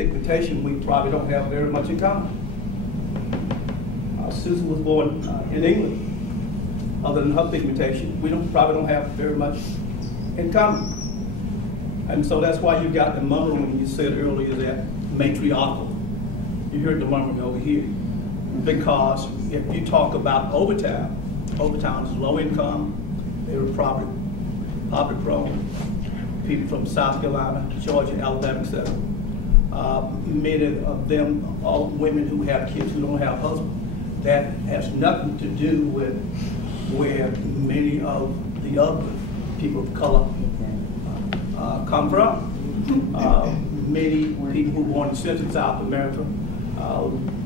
pigmentation, we probably don't have very much in common. Susan was born in England. Other than her pigmentation, we probably don't have very much in common. And so that's why you got the murmuring when you said earlier that matriarchal. You heard the murmuring over here. Because if you talk about Overtown, Overtown is low income, they were poverty prone. People from South Carolina, Georgia, Alabama, etc. Many of them are women who have kids who don't have husbands. That has nothing to do with where many of the other people of color come from. Many people who were born in Central and South America,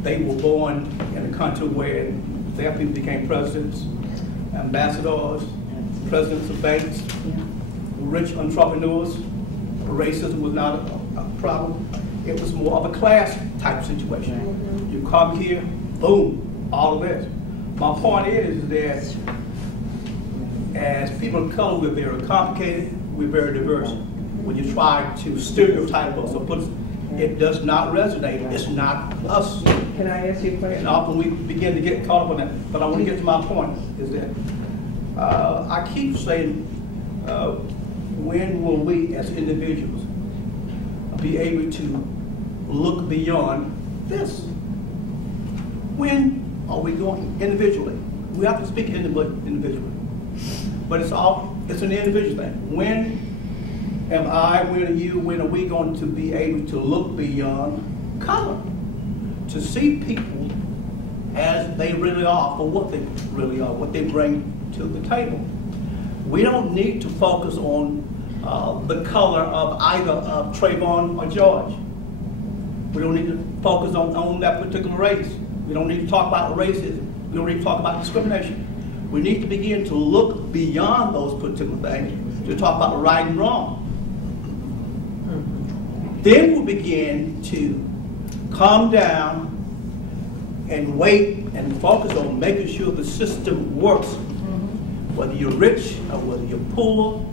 they were born in a country where their people became presidents, ambassadors, presidents of banks, rich entrepreneurs. Racism was not a problem. It was more of a class type situation. You come here, boom, all of this. My point is that as people of color, we're very complicated, we're very diverse. When you try to stereotype us or put us, it does not resonate. It's not us. Can I ask you a question? And often we begin to get caught up on that. But I want to get to my point, is that I keep saying, when will we as individuals be able to look beyond this? When are we going individually? We have to speak individually. But it's an individual thing. When am I, when are you, when are we going to be able to look beyond color? To see people as they really are, for what they really are, what they bring to the table. We don't need to focus on the color of either Trayvon or George. We don't need to focus on that particular race. We don't need to talk about racism. We don't need to talk about discrimination. We need to begin to look beyond those particular things to talk about right and wrong. Then we'll begin to calm down and wait and focus on making sure the system works. Whether you're rich or whether you're poor,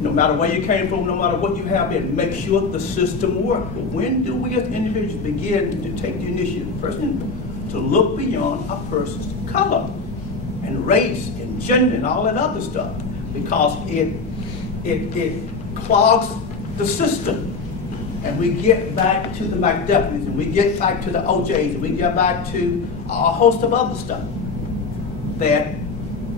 no matter where you came from, no matter what you have been, make sure the system works. But when do we as individuals begin to take the initiative, first to look beyond a person's color and race and gender and all that other stuff? Because it clogs the system. And we get back to the McDuffies, and we get back to the OJs, and we get back to a host of other stuff that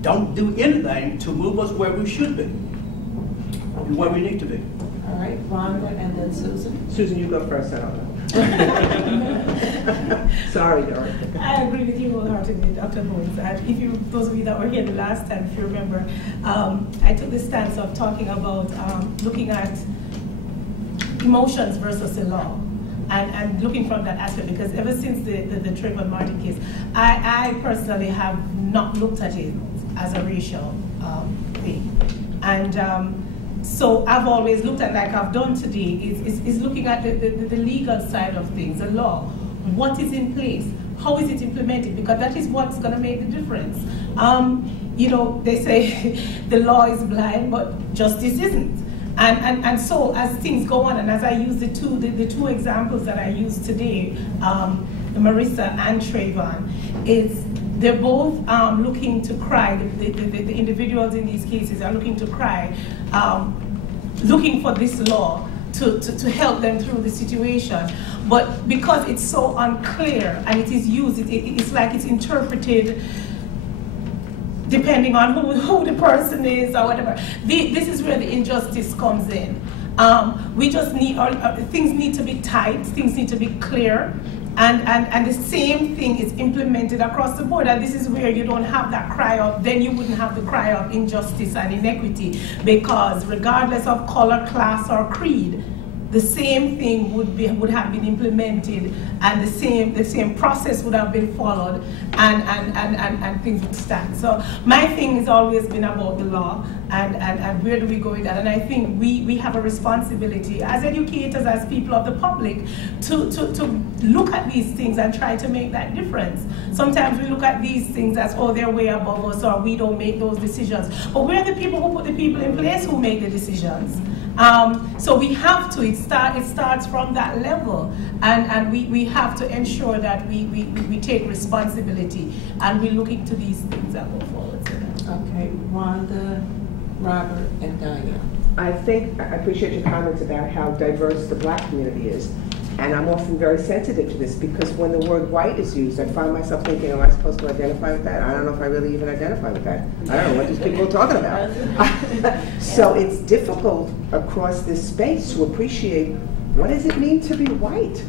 don't do anything to move us where we should be and where we need to be. All right, Rhonda and then Susan. Susan, you go first. I don't know. Sorry, Dorothy. I agree with you wholeheartedly, Dr. Bones. Those of you that were here the last time, if you remember, I took the stance of talking about looking at emotions versus the law, and looking from that aspect, because ever since the Trayvon Martin case, I personally have not looked at it as a racial thing. And so I've always looked at, like I've done today, is looking at the legal side of things, the law. What is in place? How is it implemented? Because that is what's going to make the difference. You know, they say the law is blind, but justice isn't. And so as things go on, and as I use the two examples that I used today, Marissa and Trayvon, they're both looking to cry. The individuals in these cases are looking to cry, looking for this law to help them through the situation. But because it's so unclear and it is used, it's like it's interpreted depending on who the person is or whatever. This is where the injustice comes in. We just need, things need to be tight, things need to be clear, and the same thing is implemented across the board. And this is where you don't have that cry of, then you wouldn't have the cry of injustice and inequity, because regardless of color, class, or creed, the same thing would have been implemented, and the same process would have been followed, and things would stand. So my thing has always been about the law, and where do we go with that? And I think we have a responsibility as educators, as people of the public, to look at these things and try to make that difference. Sometimes we look at these things as, oh, they're way above us, or we don't make those decisions. But we're the people who put the people in place who make the decisions. So we have to, it starts from that level, and we have to ensure that we take responsibility, and we look into these things and go forward. Okay, Rhonda, Robert, and Diane. I appreciate your comments about how diverse the black community is. And I'm often very sensitive to this because when the word white is used, I find myself thinking, am I supposed to identify with that? I don't know if I really even identify with that. I don't know what these people are talking about. So it's difficult across this space to appreciate what does it mean to be white?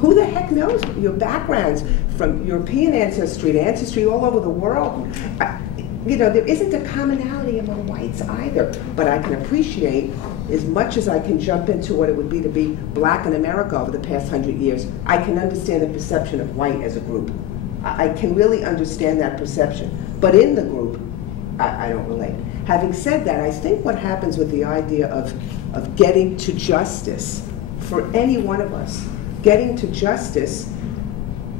Who the heck knows your backgrounds from European ancestry to ancestry all over the world? You know, there isn't a commonality among whites either, but I can appreciate as much as I can jump into what it would be to be black in America over the past 100 years. I can understand the perception of white as a group. I can really understand that perception, but in the group, I don't relate. Having said that, I think what happens with the idea of getting to justice for any one of us, getting to justice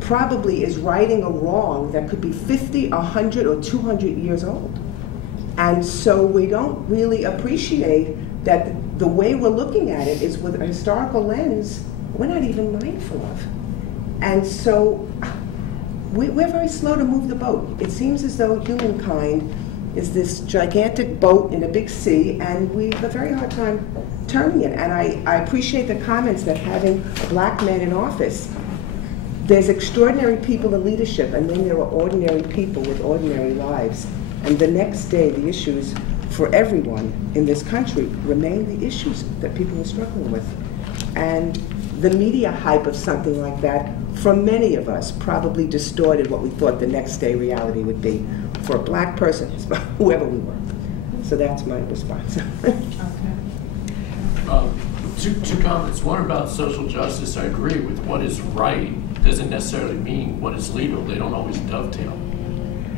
probably is righting a wrong that could be 50, 100, or 200 years old. And so we don't really appreciate that the way we're looking at it is with a historical lens we're not even mindful of. And so we're very slow to move the boat. It seems as though humankind is this gigantic boat in a big sea, and we have a very hard time turning it. And I appreciate the comments that having a black man in office, there's extraordinary people in leadership, and then there are ordinary people with ordinary lives. And the next day, the issues for everyone in this country remain the issues that people are struggling with. And the media hype of something like that, for many of us, probably distorted what we thought the next day reality would be for a black person, whoever we were. So that's my response. Two comments. One about social justice. I agree with what is right doesn't necessarily mean what is legal. They don't always dovetail,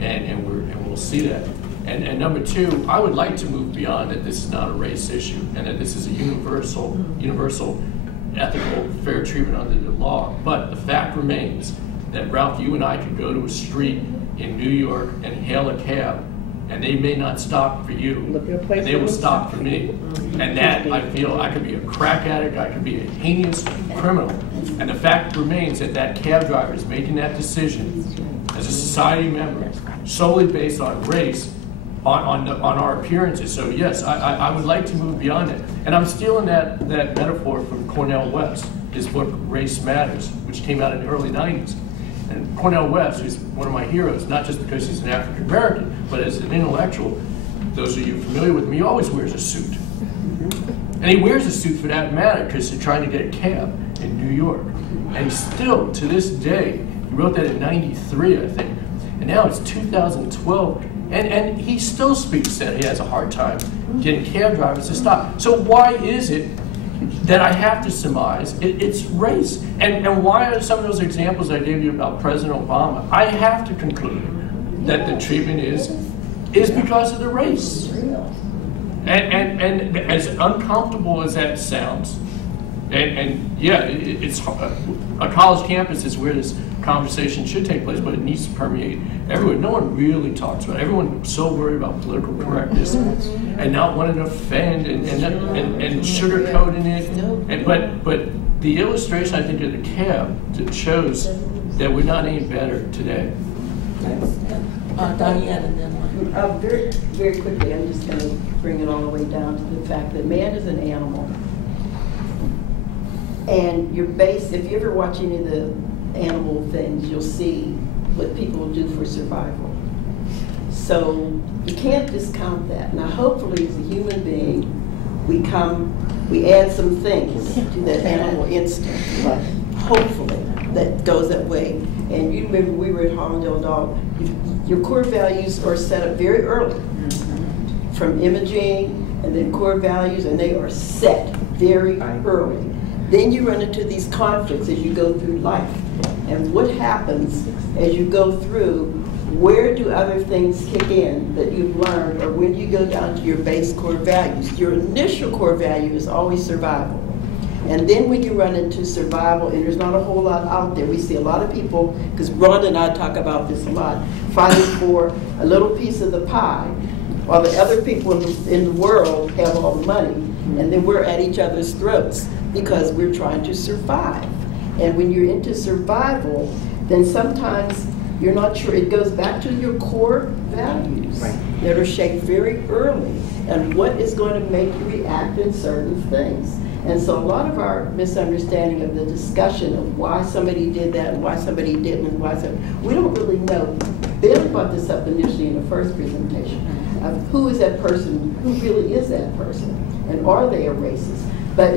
and we'll see that. And number two, I would like to move beyond that. This is not a race issue, and that this is a universal ethical fair treatment under the law. But the fact remains that, Ralph, you and I could go to a street in New York and hail a cab, and they may not stop for you, and they will stop for me. And that, I feel, I could be a crack addict, I could be a heinous criminal. And the fact remains that that cab driver is making that decision as a society member solely based on race, on our appearances. So yes, I would like to move beyond it. And I'm stealing that metaphor from Cornel West, his book Race Matters, which came out in the early 90s. And Cornel West, who's one of my heroes, not just because he's an African American, but as an intellectual, those of you familiar with me, he always wears a suit. And he wears a suit for that matter because he's trying to get a cab in New York. And still, to this day, he wrote that in '93, I think, and now it's 2012, and he still speaks that he has a hard time getting cab drivers to stop. So why is it that I have to surmise it's race? And why are some of those examples I gave you about President Obama? I have to conclude that the treatment is because of the race. And as uncomfortable as that sounds, and yeah, it's a college campus is where this conversation should take place, but it needs to permeate everywhere. No one really talks about it. Everyone's so worried about political correctness and not wanting to offend and sugarcoating it. But the illustration, I think, of the cab that shows that we're not any better today. Diane and then Mike. Very, very quickly, I'm just going to bring it all the way down to the fact that man is an animal. And if you ever watch any of the animal things, you'll see what people do for survival. So you can't discount that. Now, hopefully, as a human being, we add some things to that animal instinct. But hopefully, that goes that way. And you remember we were at Hollandale Dog. Your core values are set up very early, from imaging and then core values, and they are set very early. Then you run into these conflicts as you go through life. And what happens as you go through, where do other things kick in that you've learned, or when you go down to your base core values? Your initial core value is always survival. And then when you run into survival, and there's not a whole lot out there, we see a lot of people, because Rhonda and I talk about this a lot, fighting for a little piece of the pie, while the other people in the world have all the money. And then we're at each other's throats because we're trying to survive. And when you're into survival, then sometimes you're not sure. It goes back to your core values that are shaped very early and what is going to make you react in certain things. And so a lot of our misunderstanding of the discussion of why somebody did that and why somebody didn't and why we don't really know. Ben brought this up initially in the first presentation of who is that person, who really is that person, and are they a racist? But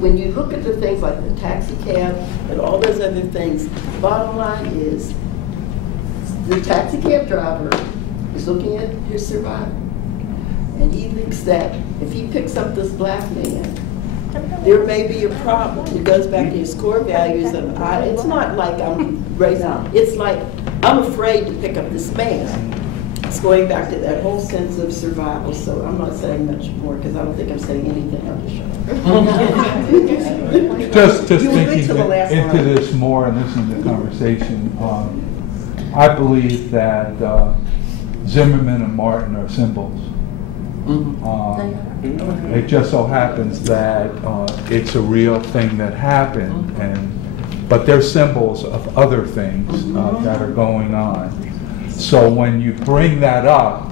when you look at the things like the taxi cab and all those other things, the bottom line is the taxi cab driver is looking at his survival. And he thinks that if he picks up this black man, there may be a problem. It goes back to his core values of, it's not like I'm racist. It's like, I'm afraid to pick up this man. It's going back to that whole sense of survival. So I'm not saying much more because I don't think I'm saying anything on the show. just thinking into this more and listening to the conversation, I believe that Zimmerman and Martin are symbols. It just so happens that it's a real thing that happened, but they're symbols of other things that are going on. So when you bring that up,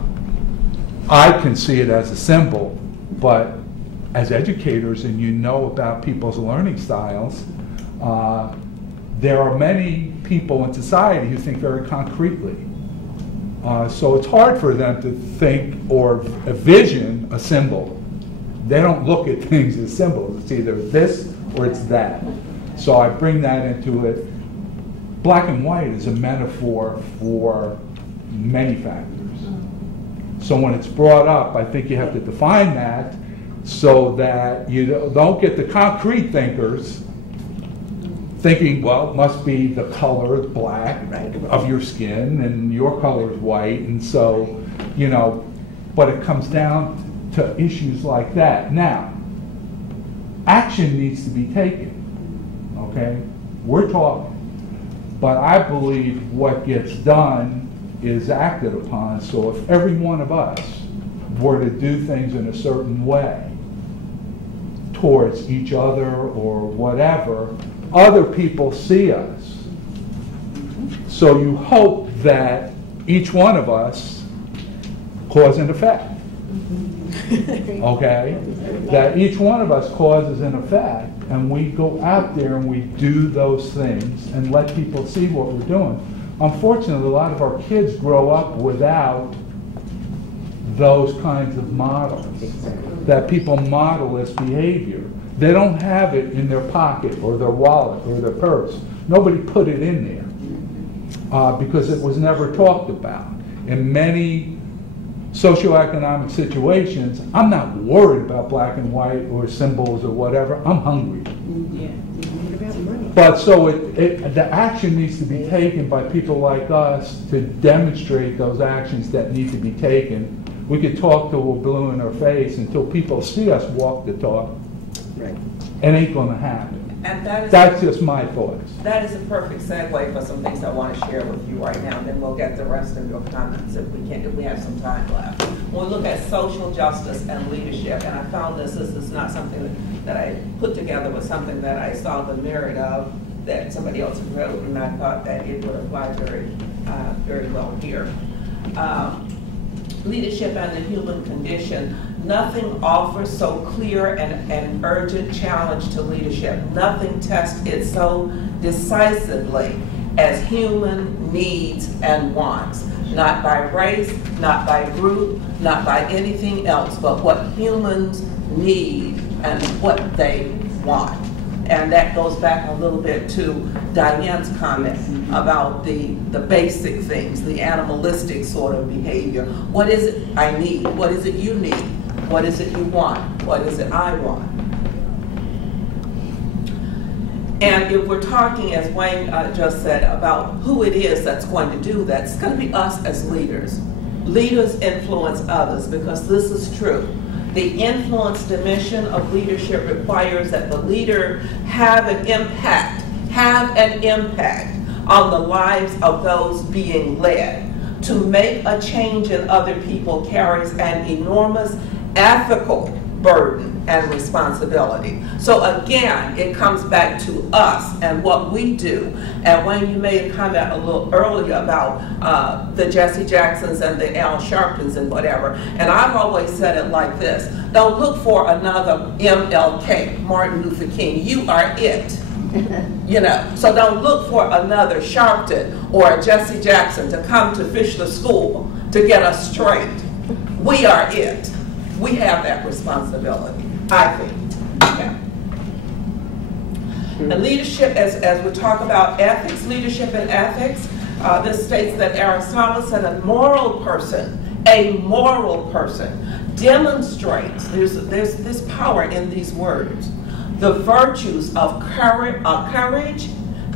I can see it as a symbol, but as educators, and you know about people's learning styles, there are many people in society who think very concretely. So it's hard for them to think or envision a symbol. They don't look at things as symbols. It's either this or it's that. So I bring that into it. Black and white is a metaphor for many factors. So when it's brought up, I think you have to define that so that you don't get the concrete thinkers thinking, well, it must be the color black of your skin and your color is white, and so, you know, but it comes down to issues like that. Now, action needs to be taken, okay? We're talking, but I believe what gets done is acted upon. So if every one of us were to do things in a certain way towards each other or whatever, other people see us. So you hope that each one of us cause and effect. Okay? That each one of us causes an effect, and we go out there and we do those things and let people see what we're doing. Unfortunately, a lot of our kids grow up without those kinds of models, that people model as behavior. They don't have it in their pocket or their wallet or their purse. Nobody put it in there because it was never talked about. In many socioeconomic situations, I'm not worried about black and white or symbols or whatever. I'm hungry. But so the action needs to be taken by people like us to demonstrate those actions that need to be taken. We could talk till we're blue in our face until people see us walk the talk. Right. It ain't going to happen. And that's just my thoughts. That is a perfect segue for some things I want to share with you right now, and then we'll get the rest of your comments if we have some time left. When we look at social justice and leadership, and I found this is not something that I put together, but something that I saw the merit of that somebody else had wrote, and I thought that it would apply very well here. Leadership and the human condition. Nothing offers so clear and urgent challenge to leadership. Nothing tests it so decisively as human needs and wants. Not by race, not by group, not by anything else, but what humans need and what they want. And that goes back a little bit to Diane's comment about the basic things, the animalistic sort of behavior. What is it I need? What is it you need? What is it you want? What is it I want? And if we're talking, as Wayne just said, about who it is that's going to do that, it's going to be us as leaders. Leaders influence others, because this is true. The influence dimension of leadership requires that the leader have an impact on the lives of those being led. To make a change in other people carries an enormous ethical burden and responsibility. So again, it comes back to us and what we do. And when you made a comment a little earlier about the Jesse Jacksons and the Al Sharptons and whatever, and I've always said it like this: don't look for another MLK, Martin Luther King. You are it. You know, so don't look for another Sharpton or a Jesse Jackson to come to Fischler School to get us straight. We are it. We have that responsibility, I think. Yeah. And leadership, as we talk about ethics, leadership and ethics, this states that Aristotle said a moral person demonstrates, there's this power in these words, the virtues of courage,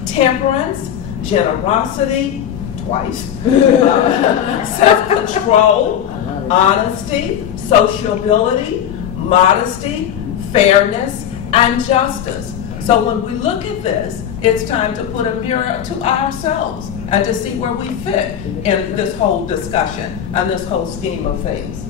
temperance, generosity, twice, self-control, honesty, sociability, modesty, fairness, and justice. So when we look at this, it's time to put a mirror to ourselves and to see where we fit in this whole discussion and this whole scheme of things.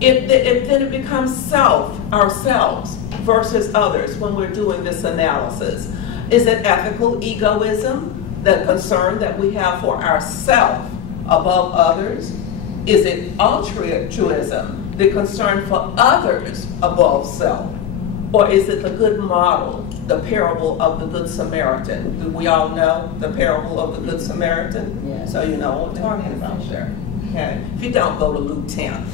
Then it becomes ourselves versus others when we're doing this analysis. Is it ethical egoism, the concern that we have for ourselves above others? Is it altruism, the concern for others above self? Or is it the good model, the parable of the Good Samaritan? Do we all know the parable of the Good Samaritan? Yeah. So you know what we're talking about there. Okay. If you don't, go to Luke 10.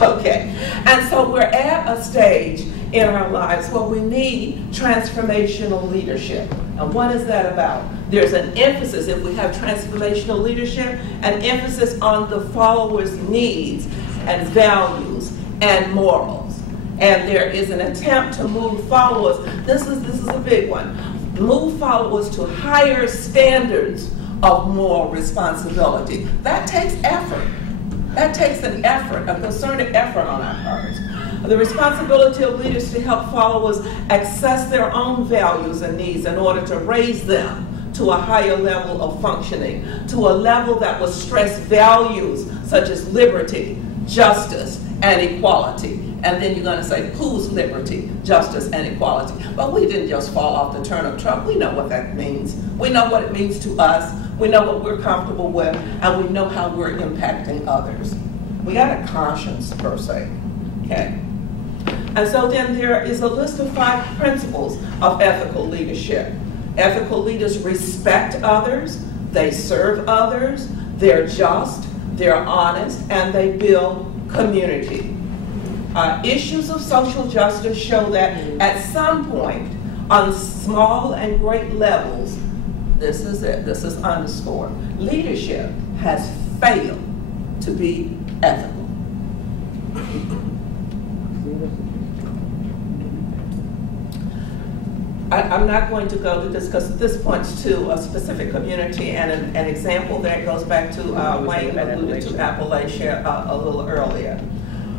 Okay. And so we're at a stage in our lives where we need transformational leadership. And what is that about? There's an emphasis, if we have transformational leadership, an emphasis on the followers' needs and values and morals. And there is an attempt to move followers, this is a big one, move followers to higher standards of moral responsibility. That takes effort. That takes an effort, a concerted effort on our parts. The responsibility of leaders to help followers access their own values and needs in order to raise them to a higher level of functioning, to a level that will stress values such as liberty, justice, and equality. And then you're going to say, whose liberty, justice, and equality? But we didn't just fall off the turnip truck. We know what that means. We know what it means to us. We know what we're comfortable with, and we know how we're impacting others. We got a conscience, per se. Okay? And so then there is a list of 5 principles of ethical leadership. Ethical leaders respect others, they serve others, they're just, they're honest, and they build community. Issues of social justice show that at some point on small and great levels, this is it, this is underscored, leadership has failed to be ethical. I'm not going to go to this because this points to a specific community and an example that goes back to Wayne alluded to Appalachia a little earlier.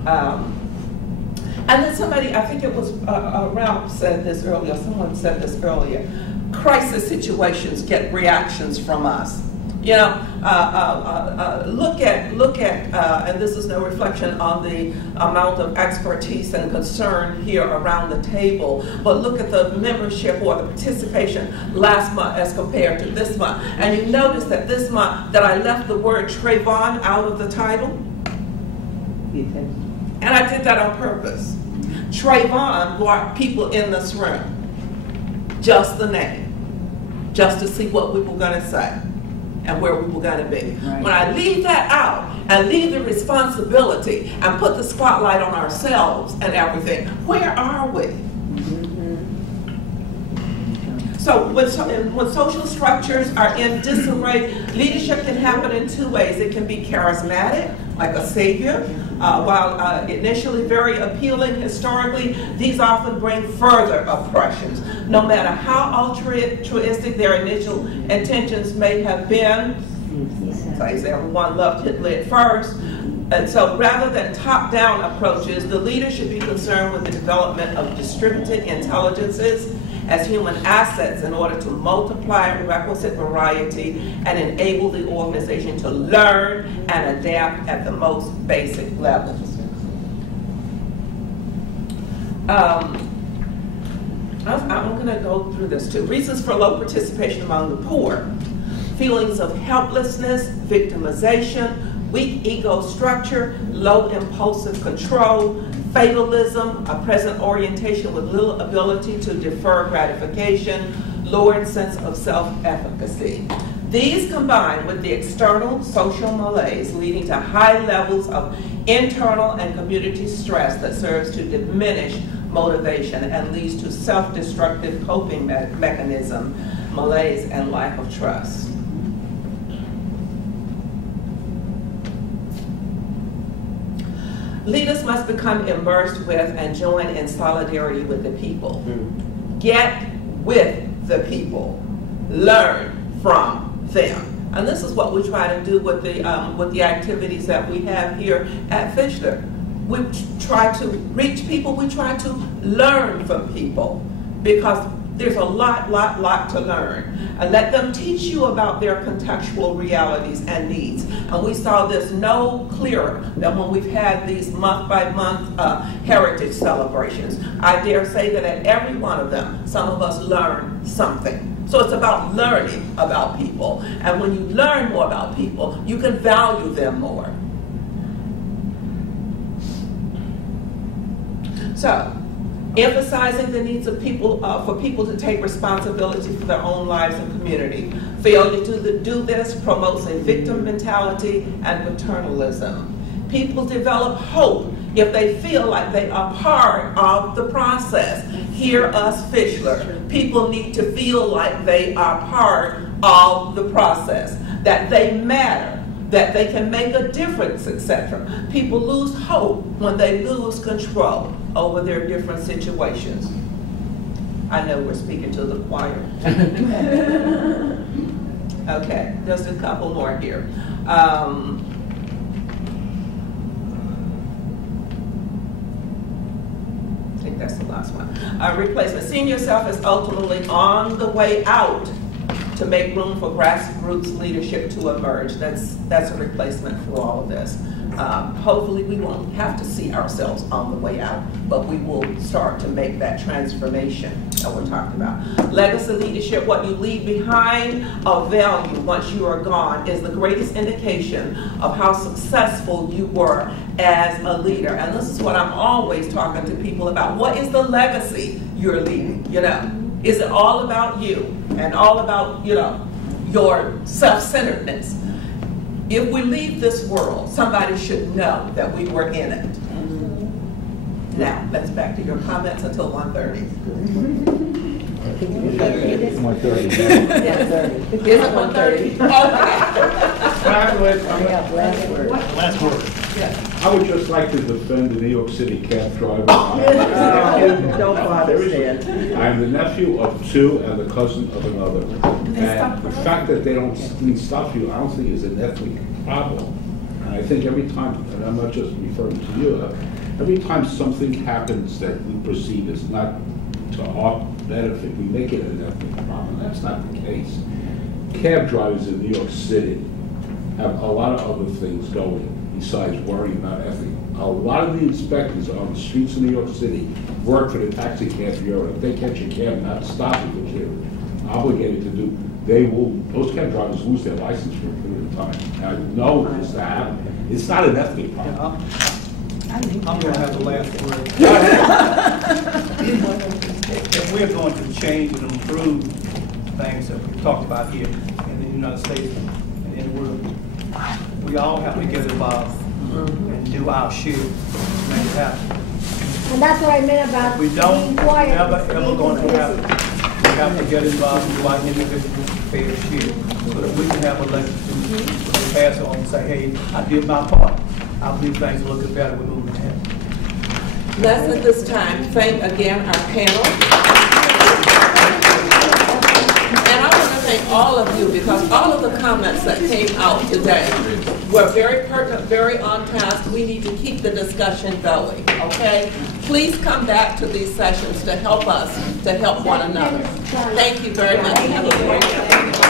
And then somebody, I think it was Ralph said this earlier, someone said this earlier, crisis situations get reactions from us. You know, look at, and this is no reflection on the amount of expertise and concern here around the table, but look at the membership or the participation last month as compared to this month. And you notice that this month that I left the word Trayvon out of the title. And I did that on purpose. Trayvon brought people in this room, just the name, just to see what we were going to say and where we were going to be. Right. When I leave that out and leave the responsibility and put the spotlight on ourselves and everything, where are we? So when social structures are in disarray, leadership can happen in 2 ways. It can be charismatic, like a savior. While initially very appealing historically, these often bring further oppressions. No matter how altruistic their initial intentions may have been, like everyone loved Hitler at first, And so rather than top-down approaches, the leader should be concerned with the development of distributed intelligences as human assets in order to multiply requisite variety and enable the organization to learn and adapt at the most basic levels. I'm going to go through this too. Reasons for low participation among the poor. Feelings of helplessness, victimization, weak ego structure, low impulsive control, fatalism, a present orientation with little ability to defer gratification, lowered sense of self-efficacy. These combine with the external social malaise leading to high levels of internal and community stress that serves to diminish motivation and leads to self-destructive coping mechanism, malaise, and lack of trust. Leaders must become immersed with and join in solidarity with the people. Get with the people. Learn from them. And this is what we try to do with the activities that we have here at Fischler. We try to reach people, we try to learn from people, because there's a lot to learn. And let them teach you about their contextual realities and needs. And we saw this no clearer than when we've had these month-by-month heritage celebrations. I dare say that at every one of them, some of us learn something. So it's about learning about people. And when you learn more about people, you can value them more. So, emphasizing the needs of people, for people to take responsibility for their own lives and community. Failure to do this promotes a victim mentality and paternalism. People develop hope if they feel like they are part of the process. Hear us, Fischler. People need to feel like they are part of the process, that they matter, that they can make a difference, etc. People lose hope when they lose control over their different situations. I know we're speaking to the choir. Okay, just a couple more here. I think that's the last one. Replacement. Seeing yourself as ultimately on the way out to make room for grassroots leadership to emerge. That's a replacement for all of this. Hopefully we won't have to see ourselves on the way out, but we will start to make that transformation that we're talking about. Legacy leadership, what you leave behind of value once you are gone, is the greatest indication of how successful you were as a leader. And this is what I'm always talking to people about. What is the legacy you're leaving, you know? Is it all about you and all about, you know, your self-centeredness? If we leave this world, somebody should know that we were in it. Now, let's back to your comments until 1:30. It is 1:30. Is it 1:30? Okay. Last word. Yes. I would just like to defend the New York City cab driver. Don't bother, Stan. I'm the nephew of two and the cousin of another. And the fact that they don't stop you, I don't think is an ethnic problem. And I think every time, and I'm not just referring to you, every time something happens that we perceive as not to our benefit, we make it an ethnic problem. That's not the case. Cab drivers in New York City have a lot of other things going besides worrying about ethnic. A lot of the inspectors on the streets of New York City work for the taxi cab bureau. If they catch a cab not stopping, which they're obligated to do, they will, those cab drivers lose their license for a period of time. And I know this to happen. It's not an ethnic problem. I'm going to have the last word. If we're going to change and improve things that we've talked about here in the United States and in the world, we all have to get involved and do our share to make it happen. And that's what I meant about We don't being quiet. never ever going to happen. We have to get involved and do our individual fair share so that we can have a legacy to pass on and say, hey, I did my part. I believe things are looking better. We're moving ahead. Let's at this time thank again our panel. And I want to thank all of you because all of the comments that came out today were very pertinent, very on task. We need to keep the discussion going, okay? Please come back to these sessions to help us, to help one another. Thank you very much. Have a great day.